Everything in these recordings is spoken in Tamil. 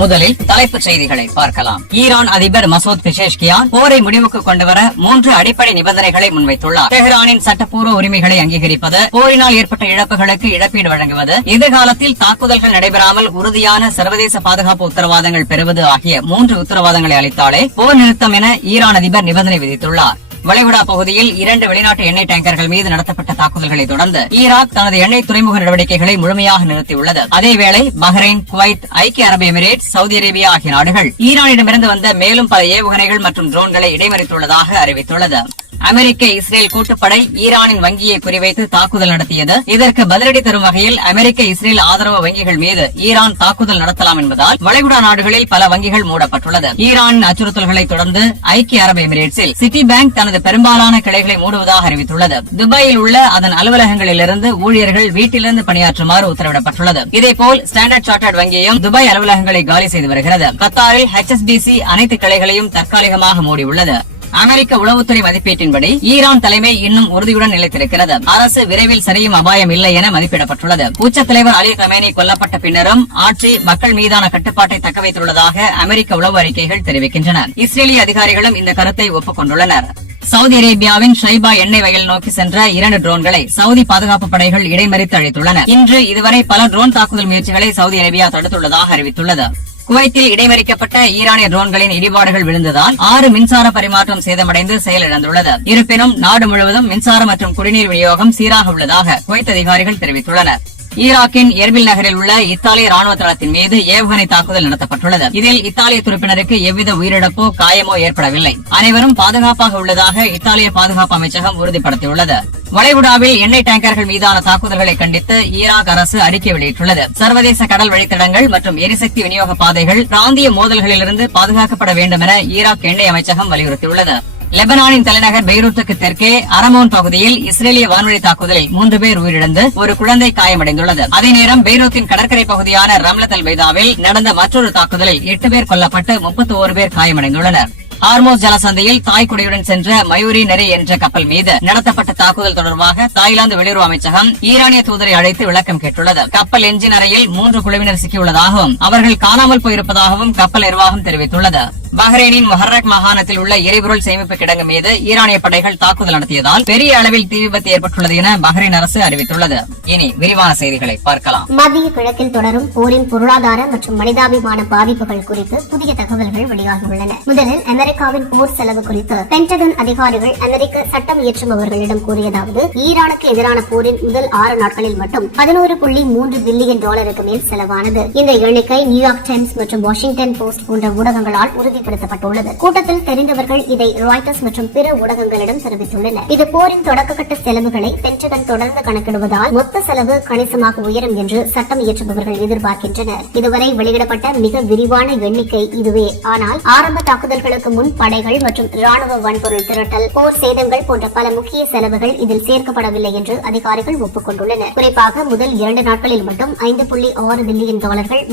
முதலில் தலைப்புச் செய்திகளை பார்க்கலாம். ஈரான் அதிபர் மசூத் பெஷேஷ்கியான் போரை முடிவுக்கு கொண்டுவர 3 அடிப்படை நிபந்தனைகளை முன்வைத்துள்ளார். தெஹ்ரானின் சட்டப்பூர்வ உரிமைகளை அங்கீகரிப்பது, போரினால் ஏற்பட்ட இழப்புகளுக்கு இழப்பீடு வழங்குவது, எதிர்காலத்தில் தாக்குதல்கள் நடைபெறாமல் உறுதியான சர்வதேச பாதுகாப்பு உத்தரவாதங்கள் பெறுவது ஆகிய 3 உத்தரவாதங்களை அளித்தாலே போர் நிறுத்தம் என ஈரான் அதிபர் நிபந்தனை விதித்துள்ளார். வளைகுடா பகுதியில் 2 வெளிநாட்டு எண்ணெய் டேங்கர்கள் மீது நடத்தப்பட்ட தாக்குதல்களை தொடர்ந்து ஈராக் தனது எண்ணெய் துறைமுக நடவடிக்கைகளை முழுமையாக நிறுத்தியுள்ளது. அதேவேளை பஹ்ரைன், குவைத், ஐக்கிய அரபு எமிரேட்ஸ், சவுதி அரேபியா ஆகிய நாடுகள் ஈரானிடமிருந்து வந்த மேலும் பல ஏவுகணைகள் மற்றும் ட்ரோன்களை இடைமறித்துள்ளதாக அறிவித்துள்ளது. அமெரிக்க இஸ்ரேல் கூட்டுப்படை ஈரானின் வங்கியை குறிவைத்து தாக்குதல் நடத்தியது. இதற்கு பதிலடி தரும் வகையில் அமெரிக்க இஸ்ரேல் ஆதரவு வங்கிகள் மீது ஈரான் தாக்குதல் நடத்தலாம் என்பதால் வளைகுடா நாடுகளில் பல வங்கிகள் மூடப்பட்டுள்ளது. ஈரானின் அச்சுறுத்தல்களை தொடர்ந்து ஐக்கிய அரபு எமிரேட்ஸில் சிட்டி பேங்க் தனது பெரும்பாலான கிளைகளை மூடுவதாக அறிவித்துள்ளது. துபாயில் உள்ள அதன் அலுவலகங்களிலிருந்து ஊழியர்கள் வீட்டிலிருந்து பணியாற்றுமாறு உத்தரவிடப்பட்டுள்ளது. இதேபோல் ஸ்டாண்டர்ட் சார்ட்டர்ட் வங்கியும் துபாய் அலுவலகங்களை காலி செய்து வருகிறது. கத்தாரில் HSBC அனைத்து கிளைகளையும் தற்காலிகமாக மூடியுள்ளது. அமெரிக்க உளவுத்துறை மதிப்பீட்டின்படி ஈரான் தலைமை இன்னும் உறுதியுடன் நிலைத்திருக்கிறது. அரசு விரைவில் சரியும் அபாயம் இல்லை என மதிப்பிடப்பட்டுள்ளது. உச்ச தலைவர் அலி கமேனி கொல்லப்பட்ட பின்னரும் ஆட்சி மக்கள் மீதான கட்டுப்பாட்டை தக்கவைத்துள்ளதாக அமெரிக்க உளவு அறிக்கைகள் தெரிவிக்கின்றன. இஸ்ரேலிய அதிகாரிகளும் இந்த கருத்தை ஒப்புக்கொண்டுள்ளனர். சவுதி அரேபியாவின் ஷைபா எண்ணெய் வயல் நோக்கி சென்ற 2 ட்ரோன்களை சவுதி பாதுகாப்பு படைகள் இடைமறித்து அழித்துள்ளன. இன்று இதுவரை பல ட்ரோன் தாக்குதல் முயற்சிகளை சவுதி அரேபியா தடுத்துள்ளதாக அறிவித்துள்ளது. குவைத்தில் இடைமறிக்கப்பட்ட ஈரானிய ட்ரோன்களின் இடிபாடுகள் விழுந்ததால் 6 மின்சார பரிமாற்றம் சேதமடைந்து செயலிழந்துள்ளது. இருப்பினும் நாடு முழுவதும் மின்சாரம் மற்றும் குடிநீர் விநியோகம் சீராக உள்ளதாக குவைத் அதிகாரிகள் தெரிவித்துள்ளனர். ஈராக்கின் எர்பில் நகரில் உள்ள இத்தாலிய ராணுவ தளத்தின் மீது ஏவுகணை தாக்குதல் நடத்தப்பட்டுள்ளது. இதில் இத்தாலிய துருப்பினருக்கு எவ்வித உயிரிழப்போ காயமோ ஏற்படவில்லை. அனைவரும் பாதுகாப்பாக உள்ளதாக இத்தாலிய பாதுகாப்பு அமைச்சகம் உறுதிப்படுத்தியுள்ளது. வளைகுடாவில் எண்ணெய் டேங்கர்கள் மீதான தாக்குதல்களை கண்டித்து ஈராக் அரசு அறிக்கை வெளியிட்டுள்ளது. சர்வதேச கடல் வழித்தடங்கள் மற்றும் எரிசக்தி விநியோக பாதைகள் பிராந்திய மோதல்களிலிருந்து பாதுகாக்கப்பட வேண்டும் என ஈராக் எண்ணெய் அமைச்சகம் வலியுறுத்தியுள்ளது. லெபனானின் தலைநகர் பெய்ரூத்துக்கு தெற்கே அரமோன் பகுதியில் இஸ்ரேலிய வான்வழி தாக்குதலில் 3 பேர் உயிரிழந்து ஒரு குழந்தை காயமடைந்துள்ளது. அதே நேரம் பெய்ரூத்தின் கடற்கரை பகுதியான ரம்லத் அல் பைதாவில் நடந்த மற்றொரு தாக்குதலில் 8 பேர் கொல்லப்பட்டு 31 பேர் காயமடைந்துள்ளனர். ஹார்மோஸ் ஜலசந்தையில் தாய் குடியுடன் சென்ற மயூரி நெறி என்ற கப்பல் மீது நடத்தப்பட்ட தாக்குதல் தொடர்பாக தாய்லாந்து வெளியுறவு அமைச்சகம் ஈரானிய தூதரை அழைத்து விளக்கம் கேட்டுள்ளது. கப்பல் எஞ்சின் அறையில் 3 குழுவினர் சிக்கியுள்ளதாகவும் அவர்கள் காணாமல் போயிருப்பதாகவும் கப்பல் நிர்வாகம் தெரிவித்துள்ளது. பஹ்ரைனின் முஹர்ரக் மாகாணத்தில் உள்ள எரிபொருள் சேமிப்பு கிடங்கு மீது ஈரானிய படைகள் தாக்குதல் நடத்தியதால் பெரிய அளவில் தீ விபத்து ஏற்பட்டுள்ளது என பஹ்ரைன் அரசு அறிவித்துள்ளது. இனி விரிவான செய்திகளை பார்க்கலாம். மத்திய கிழக்கில் தொடரும் போரின் பொருளாதார மற்றும் மனிதாபிமான பாதிப்புகள் குறித்து புதிய தகவல்கள் வெளியாகியுள்ளன. முதலில் அமெரிக்காவின் போர் செலவு குறித்து பென்டகன் அதிகாரிகள் அமெரிக்க சட்டம் இயற்றுபவர்களிடம் கூறியதாவது, ஈரானுக்கு எதிரான போரின் முதல் 6 நாட்களில் மட்டும் $11.3 பில்லியன் மேல் செலவானது. இந்த எண்ணிக்கை நியூயார்க் டைம்ஸ் மற்றும் வாஷிங்டன் போஸ்ட் போன்ற ஊடகங்களால் உறுதிப்படுத்தப்பட்டுள்ளது. கூட்டத்தில் தெரிந்தவர்கள் இதை ராய்டர்ஸ் மற்றும் பிற ஊடகங்களிடம் தெரிவித்துள்ளனர். இது போரின் தொடக்கக்கட்ட செலவுகளை பென்டகன் தொடர்ந்து கணக்கிடுவதால் மொத்த செலவு கணிசமாக உயரும் என்று சட்டம் இயற்றுபவர்கள் எதிர்பார்க்கின்றனர். இதுவரை வெளியிடப்பட்ட மிக விரிவான எண்ணிக்கை இதுவே. ஆனால் ஆரம்ப தாக்குதல்களுக்கு முன் படைகள் மற்றும் ராணுவ வன்பொருள் திரட்டல், போர் சேதங்கள் போன்ற பல முக்கிய செலவுகள் இதில் சேர்க்கப்படவில்லை என்று அதிகாரிகள் ஒப்புக்கொண்டுள்ளனர். குறிப்பாக முதல் 2 நாட்களில் மட்டும் $5.6 பில்லியன்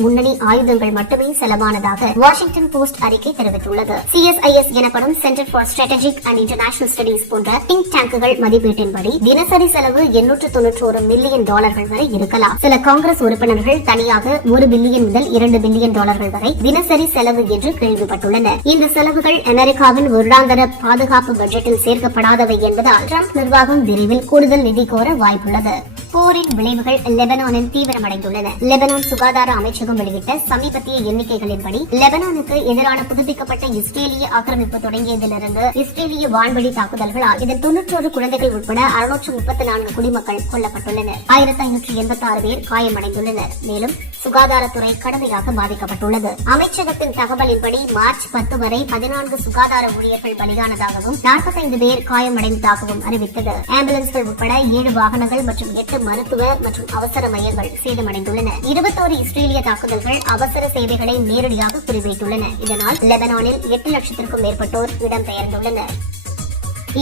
முன்னணி ஆயுதங்கள் மட்டுமே செலவானதாக வாஷிங்டன் போஸ்ட் அறிக்கை தெரிவித்துள்ளது. CSIS எனப்படும் centre for strategic and international studies போன்ற திங்க் டேங்குகள் மதிப்பீட்டின்படி தினசரி செலவு $891 மில்லியன் வரை இருக்கலாம். சில காங்கிரஸ் உறுப்பினர்கள் தனியாக $1 பில்லியன் முதல் $2 பில்லியன் வரை தினசரி செலவு என்று கேள்விப்பட்டுள்ளனர். இந்த செலவுகள் அமெரிக்காவின் வருடாந்திர பாதுகாப்பு பட்ஜெட்டில் சேர்க்கப்படாதவை என்பதால் டிரம்ப் நிர்வாகம் விரைவில் கூடுதல் நிதி கோர வாய்ப்புள்ளது. போரின் விளைவுகள் லெபனானில் தீவிரமடைந்துள்ளன. லெபனான் சுகாதார அமைச்சகம் வெளியிட்ட சமீபத்திய எண்ணிக்கைகளின்படி லெபனானுக்கு எதிரான புதுப்பிக்கப்பட்ட இஸ்ரேலிய ஆக்கிரமிப்பு தொடங்கியதிலிருந்து இஸ்ரேலிய வான்வழி தாக்குதல்களால் இதில் 91 குழந்தைகள் உட்பட 634 குடிமக்கள் கொல்லப்பட்டுள்ளனர். 1586 பேர் காயமடைந்துள்ளனர். மேலும் சுகாதாரத்துறை கடுமையாக பாதிக்கப்பட்டுள்ளது. அமைச்சகத்தின் தகவலின்படி மார்ச் 10 வரை 14 சுகாதார ஊழியர்கள் பலியானதாகவும் 45 பேர் காயமடைந்ததாகவும் அறிவித்தது. ஆம்புலன்ஸ்கள் உட்பட 7 வாகனங்கள் மற்றும் 8 மருத்துவ மற்றும் அவசர மையங்கள் சேதமடைந்துள்ளன. 21 இஸ்ரேலிய தாக்குதல்கள் அவசர சேவைகளை நேரடியாக குறிவைத்துள்ளன. இதனால் லெபனானில் 8 லட்சத்திற்கும் மேற்பட்டோர் இடம்பெயர்ந்துள்ளனர்.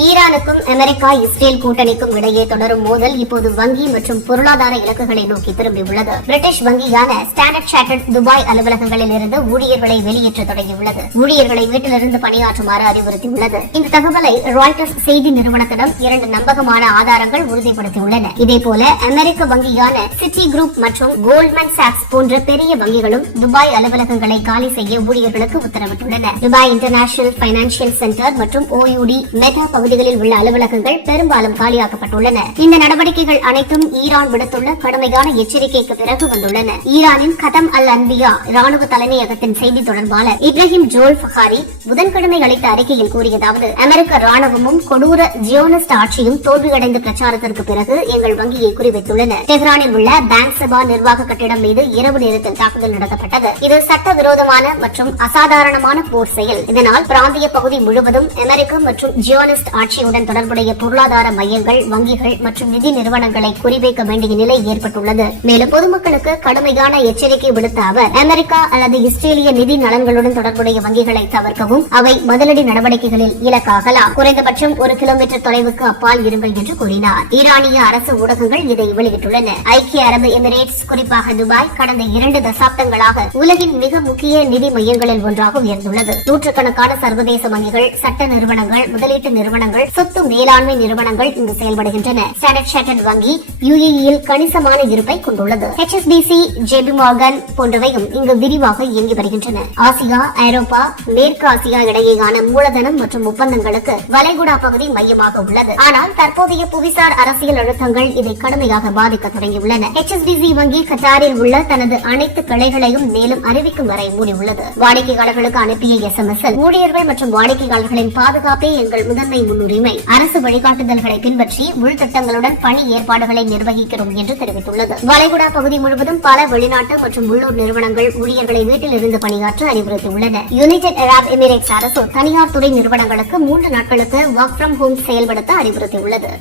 ஈரானுக்கும் அமெரிக்கா இஸ்ரேல் கூட்டணிக்கும் இடையே தொடரும் மோதல் இப்போது வங்கி மற்றும் பொருளாதார இலக்குகளை நோக்கி திரும்பியுள்ளது. பிரிட்டிஷ் வங்கியான ஸ்டாண்டர்ட் சார்ட்டர்ட் துபாய் அலுவலகங்களில் இருந்து ஊழியர்களை வெளியேற்ற தொடங்கியுள்ளது. ஊழியர்களை வீட்டிலிருந்து பணியாற்றுமாறு அறிவுறுத்தியுள்ளது. இந்த தகவலை ராய்டர்ஸ் செய்தி நிறுவனத்திடம் 2 நம்பகமான ஆதாரங்கள் உறுதிப்படுத்தியுள்ளன. இதேபோல அமெரிக்க வங்கியான சிட்டி குரூப் மற்றும் கோல்ட்மேன் சாக்ஸ் போன்ற பெரிய வங்கிகளும் துபாய் அலுவலகங்களை காலி செய்ய ஊழியர்களுக்கு உத்தரவிட்டுள்ளன. துபாய் இன்டர்நேஷனல் பைனான்சியல் சென்டர் மற்றும் OUD மெட்டா பகுதிகளில் உள்ள அலுவலகங்கள் பெரும்பாலும் காலியாக்கப்பட்டுள்ளன. இந்த நடவடிக்கைகள் அனைத்தும் ஈரான் விடுத்துள்ள கடுமையான எச்சரிக்கைக்கு பிறகு வந்துள்ளன. ஈரானின் கதம் அல் அன்பியா ராணுவ தலைமையகத்தின் செய்தி தொடர்பாளர் இப்ராஹிம் ஜோல் ஃபஹாரி புதன்கிழமை அளித்த அறிக்கையில் கூறியதாவது, அமெரிக்க ராணுவமும் கொடூர ஜியோனிஸ்ட் ஆட்சியும் தோல்வியடைந்த பிரச்சாரத்திற்கு பிறகு எங்கள் வங்கியை குறிவைத்துள்ளன. டெஹ்ரானில் உள்ள பேங்க் சபா நிர்வாக கட்டிடம் மீது இரவு நேரத்தில் தாக்குதல் நடத்தப்பட்டது. இது சட்டவிரோதமான மற்றும் அசாதாரணமான போர் செயல். இதனால் பிராந்திய பகுதி முழுவதும் அமெரிக்க மற்றும் ஜியோனிஸ்ட் ஆட்சியுடன் தொடர்புடைய பொருளாதார மையங்கள், வங்கிகள் மற்றும் நிதி நிறுவனங்களை குறிவைக்க வேண்டிய நிலை ஏற்பட்டுள்ளது. மேலும் பொதுமக்களுக்கு கடுமையான எச்சரிக்கை விடுத்த அவர், அமெரிக்கா அல்லது இஸ்ரேலிய நிதி நலன்களுடன் தொடர்புடைய வங்கிகளை தவிர்க்கவும், அவை பதிலடி நடவடிக்கைகளில் இலக்காகலாம். குறைந்தபட்சம் 1 கிலோமீட்டர் தொலைவுக்கு அப்பால் இருங்கள் என்று கூறினார். ஈரானிய அரசு ஊடகங்கள் இதை வெளியிட்டுள்ளன. ஐக்கிய அரபு எமிரேட்ஸ், குறிப்பாக துபாய், கடந்த 2 தசாப்தங்களாக உலகின் மிக முக்கிய நிதி மையங்களில் ஒன்றாக உயர்ந்துள்ளது. நூற்றுக்கணக்கான சர்வதேச வங்கிகள், சட்ட நிறுவனங்கள், முதலீட்டு நிறுவனங்கள், சொத்து மேலாண்மை நிறுவனங்கள் இங்கு செயல்படுகின்றன. ஸ்டாண்டர்ட் சார்ட்டர்ட் வங்கி UAE-யில் கணிசமான இருப்பை கொண்டுள்ளது. HSBC, JP Morgan போன்றவையும் இங்கு விரிவாக இயங்கி வருகின்றன. ஆசியா, ஐரோப்பா, மேற்கு ஆசியா இடையேயான மூலதனம் மற்றும் ஒப்பந்தங்களுக்கு வளைகுடா பகுதி மையமாக உள்ளது. ஆனால் தற்போதைய புவிசார் அரசியல் அழுத்தங்கள் இதை கடுமையாக பாதிக்க தொடங்கியுள்ளன. HSBC வங்கி கட்டாரில் உள்ள தனது அனைத்து கிளைகளையும் மேலும் அறிவிக்கும் வரை மூடியுள்ளது. வாடிக்கையாளர்களுக்கு அனுப்பிய SMS-இல் ஊழியர்கள் மற்றும் வாடிக்கையாளர்களின் பாதுகாப்பே எங்கள் முதன்மை முன்னுரிமை, அரசு வழிகாட்டுதல்களை பின்பற்றி உள்திட்டங்களுடன் பணி ஏற்பாடுகளை நிர்வகிக்கிறோம் என்று தெரிவித்துள்ளது. வளைகுடா பகுதி முழுவதும் பல வெளிநாட்டு மற்றும் உள்ளூர் நிறுவனங்கள் ஊழியர்களை வீட்டில் இருந்து பணியாற்ற அறிவுறுத்தியுள்ளன. யுனைடெட் அரப் எமிரேட்ஸ் அரசு தனியார் துறை நிறுவனங்களுக்கு 3 நாட்களுக்கு ஒர்க் ஃப்ரம் ஹோம் செயல்படுத்த அறிவுறுத்தியுள்ளது.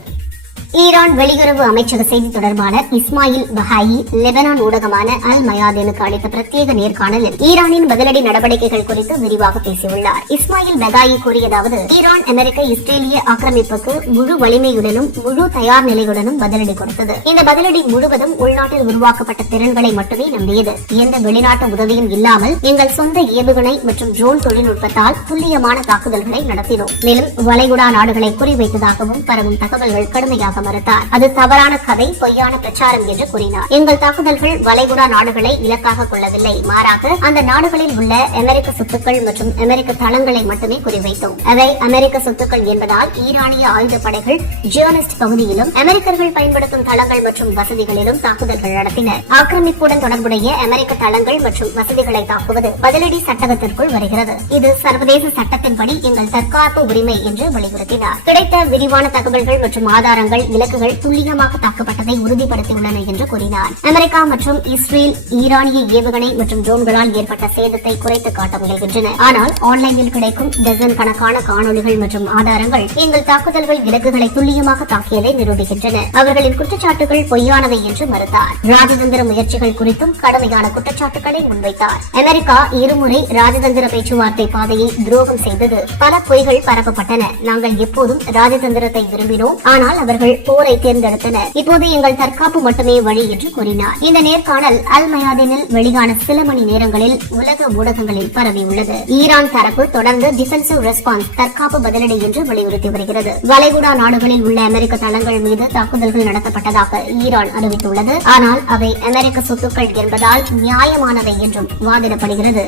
ஈரான் வெளியுறவு அமைச்சக செய்தி தொடர்பாளர் இஸ்மாயில் பஹாயி லெபனான் ஊடகமான அல் மயாதீனுக்கு அளித்த பிரத்யேக நேர்காணலில் ஈரானின் பதிலடி நடவடிக்கைகள் குறித்து விரிவாக பேசியுள்ளார். இஸ்மாயில் பஹாயி கூறியதாவது, ஈரான் அமெரிக்க இஸ்ரேலிய ஆக்கிரமிப்புக்கு முழு வலிமையுடனும் முழு தயார் நிலையுடனும் பதிலடி கொடுத்தது. இந்த பதிலடி முழுவதும் உள்நாட்டில் உருவாக்கப்பட்ட திறன்களை மட்டுமே நம்பியது. எந்த வெளிநாட்டு உதவியும் இல்லாமல் எங்கள் சொந்த ஏவுகணை மற்றும் ட்ரோன் தொழில்நுட்பத்தால் துல்லியமான தாக்குதல்களை நடத்தினோம். மேலும் வளைகுடா நாடுகளை குறிவைத்ததாகவும் பரவும் தகவல்கள் கடுமையாக மறுத்தார். அது தவறான கதை, பொய்யான பிரச்சாரம் என்று கூறினார். எங்கள் தாக்குதல்கள் வளைகுடா நாடுகளை இலக்காக கொள்ளவில்லை, மாறாக அந்த நாடுகளில் உள்ள அமெரிக்க சொத்துக்கள் மற்றும் அமெரிக்க தளங்களை மட்டுமே குறிவைத்தோம். அவை அமெரிக்க சொத்துக்கள் என்பதால் ஈரானிய ஆயுதப்படைகள் ஜியோனிஸ்ட் பகுதியிலும் அமெரிக்கர்கள் பயன்படுத்தும் தளங்கள் மற்றும் வசதிகளிலும் தாக்குதல்கள் நடத்தினர். ஆக்கிரமிப்புடன் தொடர்புடைய அமெரிக்க தளங்கள் மற்றும் வசதிகளை தாக்குவது பதிலடி சட்டகத்திற்குள் வருகிறது. இது சர்வதேச சட்டத்தின்படி எங்கள் தற்காப்பு உரிமை என்று வலியுறுத்தினார். கிடைத்த விரிவான தகவல்கள் மற்றும் ஆதாரங்கள் இலக்குகள் துல்லியமாக தாக்கப்பட்டதை உறுதிப்படுத்தியுள்ளன என்று கூறினார். அமெரிக்கா மற்றும் இஸ்ரேல் ஈரானிய ஏவுகணை மற்றும் ட்ரோன்களால் ஏற்பட்ட சேதத்தை குறைத்து காட்ட முயல்கின்றன. ஆனால் ஆன்லைனில் கிடைக்கும் டசன் கணக்கான காணொலிகள் மற்றும் ஆதாரங்கள் எங்கள் தாக்குதல்கள் இலக்குகளை துல்லியமாக தாக்கியதை நிரூபிக்கின்றன. அவர்களின் குற்றச்சாட்டுகள் பொய்யானவை என்று மறுத்தார். ராஜதந்திர முயற்சிகள் குறித்தும் கடுமையான குற்றச்சாட்டுகளை முன்வைத்தார். அமெரிக்கா இருமுறை ராஜதந்திர பேச்சுவார்த்தை பாதையை துரோகம் செய்தது. பல பொய்கள் பரப்பப்பட்டன. நாங்கள் எப்போதும் ராஜதந்திரத்தை விரும்பினோம், ஆனால் அவர்கள் போரை தேர்ந்தெடுத்தனர். இப்போது எங்கள் தற்காப்பு மட்டுமே வழி என்று கூறினார். இந்த நேர்காணல் அல் மயாதீனில் வெளியான சில மணி நேரங்களில் உலக ஊடகங்களில் பரவியுள்ளது. ஈரான் தரப்பு தொடர்ந்து டிஃபென்சிவ் ரெஸ்பான்ஸ், தற்காப்பு பதிலடி என்று வலியுறுத்தி வருகிறது. வளைகுடா நாடுகளில் உள்ள அமெரிக்க தளங்கள் மீது தாக்குதல்கள் நடத்தப்பட்டதாக ஈரான் அறிவித்துள்ளது. ஆனால் அவை அமெரிக்க சொத்துக்கள் என்பதால் நியாயமானவை என்றும் வாதிடப்படுகிறது.